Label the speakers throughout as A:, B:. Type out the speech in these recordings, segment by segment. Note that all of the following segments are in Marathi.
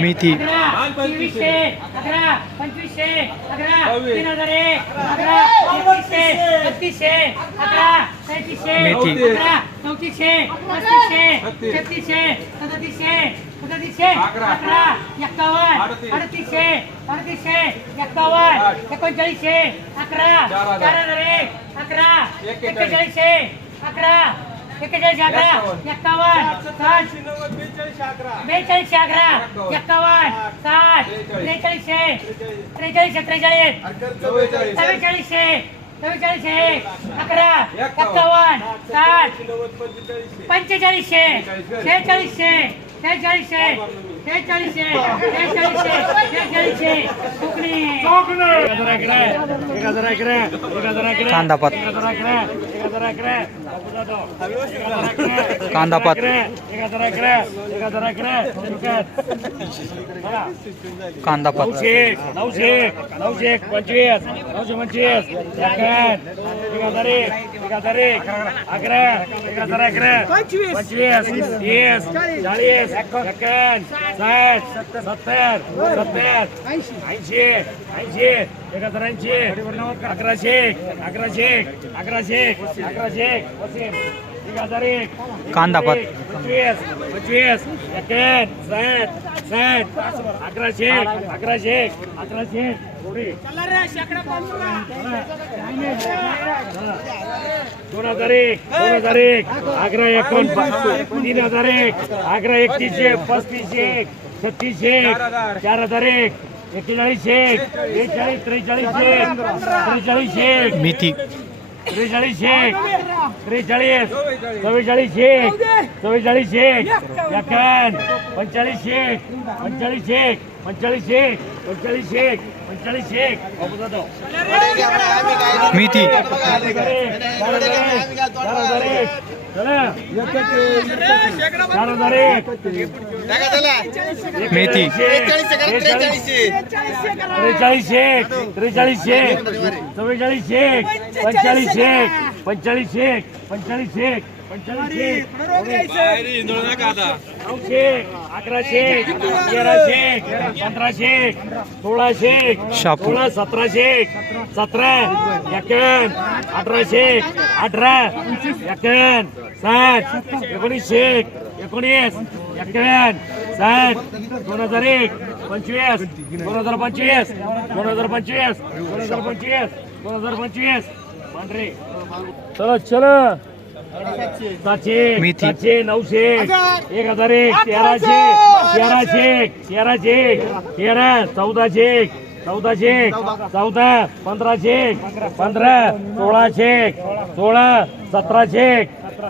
A: मेथी मेथी
B: चौतीसशे पस्तीसशे छत्तीसशे
C: अकरा.
B: अडतीसशे अडतीसशे एक्कावन्न एकोणचाळीसशे अकरा
C: हजार.
B: एक अकरा एक्केचाळीसशे अकरा एकेचाळीस अकरा एकावन्न. बेचाळीस अकरा एकावन्न. साठ त्रेचाळीसशे त्रेचाळीसशे त्रेचाळीस चव्वेचाळीसशे चव्वेचाळीसशे अकरा एकावन्न. साठ पंचेचाळीसशे शेहेचाळीसशे शेहेचाळीसशे शेहेचाळीसशे शेहेचाळीसशे शेहेचाळीसशे
A: कोकणी
D: कांदा पात ఎక్కడ ఎక్కడ कांदा पात कांदा
A: पात
D: नऊशे नऊशे पंचवीस नऊशे पंचवीस अकरा अकराशे अकराशे अकराशे अकराशे कांदा पात. हजार एक हजार एक. तीन हजार एक. अकरा एकतीस एक पस्तीस एक छत्तीस एक चार हजार एक एक्केचाळीस एक त्रेचाळीस एक त्रेचाळीस एक. मेथी. ત્રેચાળીસ એક ત્રેચાળીસ ચોવેચાળીસ એક ચોવેચાળીસ એક
A: એકાવન
D: પંચાળીસ એક પંચાળીસ એક પંચાળીસ એક પંચાળીસ એક પંચાળીસ એક મીઠી. ચાલો દરેક.
A: मेथी.
D: त्रेचाळीस एक त्रेचाळीस एक चव्वेचाळीस एक पंचेचाळीस एक पंचेचाळीस एक पंचेचाळीस एक नऊशे अकराशे तेराशे पंधराशे सोळाशे. सोळा सतराशे सतरा एकावन्न अठराशे अठरा एकावन्न साठ एकोणीसशे एकोणीस एकावन्न साठ दोन हजार एक पंचवीस दोन हजार पंचवीस दोन हजार पंचवीस दोन हजार पंचवीस दोन हजार पंचवीस. पांढरे. चलो चलो. सातशे. सातशे नऊशे एक हजार एक तेराशे तेराशे तेराशे तेरा चौदाशे चौदाशे चौदा पंधराशे पंधरा सोळाशे सोळा सतराशे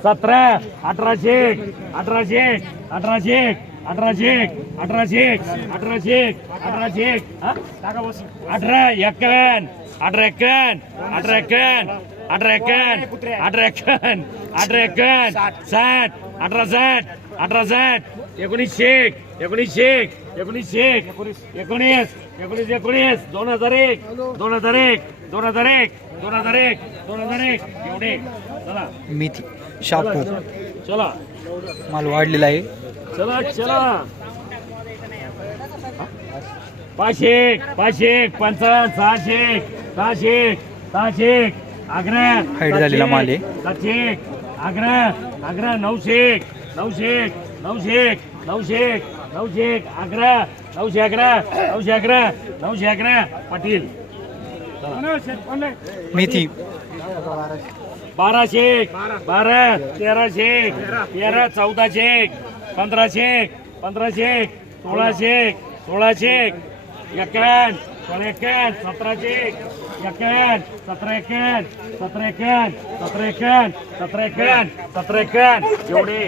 D: सतरा अठराशे एक अठराशे एक अठराशे एक अठराशे अठराशे एक अठराशे एक अठराशे एक अठरा एक्कावन्न अठरा एक्कावन्न अठरा एक्कावन्न अठरा एक्कावन्न अठरा एक्कावन्न अठरा एक्कावन्न साठ अठरा साठ अठरा साठ एकोणीसशे एक एकोणीसशे एकोणीसशे एकोणीस एकोणीस एकोणीस दोन हजार एक दोन हजार एक दोन हजार एक दोन हजार एक दोन हजार एक एवढे. चला.
A: मेथी शापू.
D: चला
A: माल वाढलेला आहे.
D: चला चला. पाचशे एक, पाचशे एक, पंचावन्न सहाशे एक, सहाशे एक, सहाशे एक, अकरा
A: हाईट झालेला माल आहे.
D: सातशे एक, अकरा अकरा नऊशे एक, नऊशे एक, नऊशे एक, नऊशे एक, नऊशे एक, अकरा नऊशे अकरा नऊशे अकरा नऊशे अकरा पाटील.
A: मेथी.
D: बाराशे एक, बारा तेराशे तेरा चौदाशे पंधराशे पंधराशे सोळाशे सोळाशे एक, एकावन्न सोळा एकावन्न सतराशे एक, एकावन्न सतरा एकावन्न सतरा एकावन्न सतरा एकावन्न सतरा एकावन्न सतरा एकावन्न एवढे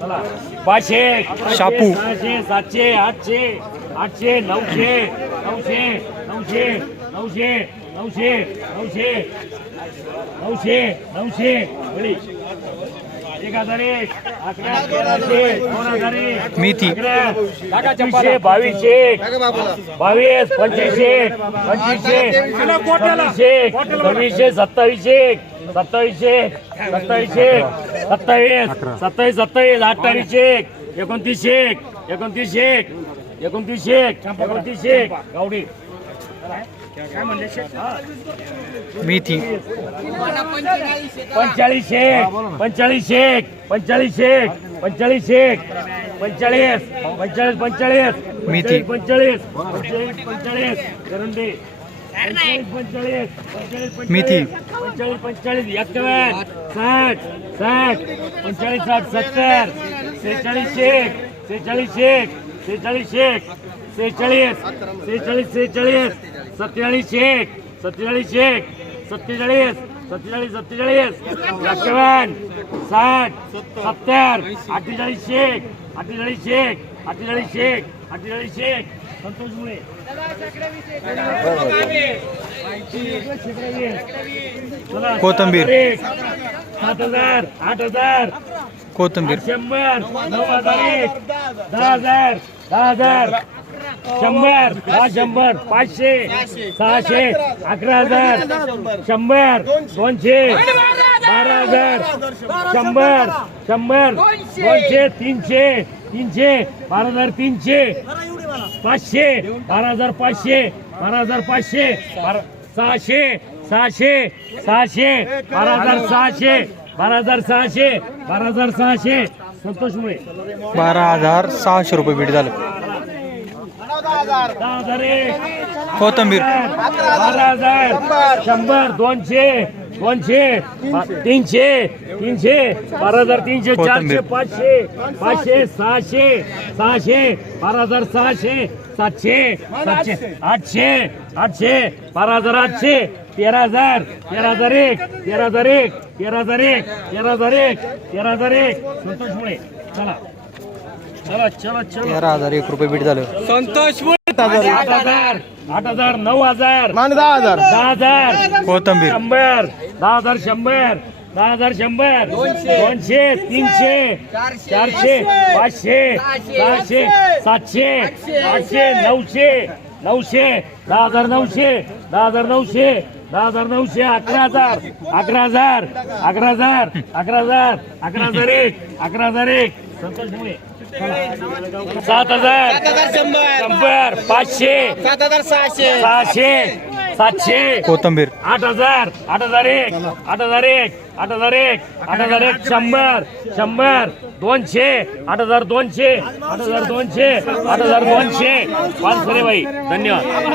D: चला पाचशे
A: शापू.
D: सहाशे सातशे आठशे आठशे नऊशे नऊशे नऊशे नऊशे नऊशे नऊशे नऊशे नऊशे. एक हजार एक दोन हजार एक.
A: मेथी.
D: एकवीसशे बावीसशे बावीस पंचवीसशे पंचवीसशे सव्वीसशे सव्वीसशे सत्तावीसशे सत्तावीसशे सत्तावीसशे सत्तावीस सत्तावीस सत्तावीस अठ्ठावीसशे एकोणतीसशे एकोणतीसशे एकोणतीसशे एक. एकोणतीसशे एक. गावडी
A: मेथी
D: पंचाळीसशे एक. पंचाळीसशे एक पंचाळीसशे एक पंचाळीसशे एक पंचाळीस पंचाळीस पंचाळीस
A: मेथी.
D: पंचाळीस पंचाळीस पंचाळीस करंडी पंचाळीस पंचाळीस पंचाळीस पंचाळीस
A: मेथी.
D: पंचाळीस पंचाळीस एक्कावन्न साठ साठ पंचाळीस साठ सत्तर सेहेचाळीस एक सेहेचाळीस एक सेहेचाळीस एक सेहेचाळीस सेहेचाळीस सेहेचाळीस सत्तेचाळीस एक सत्तेचाळीस एक सत्तेचाळीस सत्तेचाळीस सत्तेचाळीस. एक्कावन्न साठ सत्तर अठ्ठेचाळीस एक अठ्ठेचाळीस एक अठ्ठेचाळीस एक अठ्ठेचाळीस एक. संतोष मुळे.
A: कोथिंबीर.
D: सात हजार आठ हजार.
A: कोथिंबीर.
D: शंभर नऊ हजार एक दहा हजार दहा हजार. शंभर दहा शंभर पाचशे सहाशे अकरा हजार. शंभर दोनशे बारा हजार. शंभर. शंभर दोनशे. तीनशे तीनशे बारा हजार तीनशे. पाचशे बारा हजार पाचशे बारा हजार पाचशे बारा सहाशे सहाशे सहाशे बारा हजार सहाशे बारा हजार सहाशे बारा हजार सहाशे. संतोष मुळे.
A: बारा हजार सहाशे रुपये बीट झालं. कोथिंबीर.
D: बारा हजार. शंभर. दोनशे दोनशे तीनशे तीनशे बारा हजार तीनशे चारशे. पाचशे पाचशे सहाशे सहाशे बारा हजार सहाशे सातशे सातशे आठशे आठशे बारा हजार आठशे तेरा हजार तेरा हजार एक तेरा हजार एक तेरा हजार एक तेरा हजार एक तेरा हजार एक. संतोष मुळे चला.
A: तेरा हजार एक रुपये बीट झालं.
D: आठ हजार. आठ हजार. नऊ हजार.
C: दहा हजार.
D: दहा हजार.
A: कोथिंबीर.
D: शंभर. दहा हजार शंभर. दहा हजार शंभर. दोनशे. तीनशे. चारशे. पाचशे. सहाशे. सातशे. आठशे नऊशे. नऊशे. दहा हजार नऊशे. दहा हजार नऊशे. दहा हजार नऊशे. अकरा हजार. अकरा हजार. अकरा हजार. अकरा हजार. अकरा हजार एक. अकरा हजार एक. संतोष मुळे. सात हजार. शंभर. पाचशे.
C: सात हजार सहाशे.
D: सहाशे. सातशे.
A: कोथिंबीर.
D: आठ हजार. आठ हजार एक. आठ हजार एक. आठ हजार एक. आठ हजार एक. शंभर. शंभर. दोनशे. आठ हजार दोनशे. आठ हजार दोनशे. आठ हजार दोनशे. पाच रे बाई. धन्यवाद.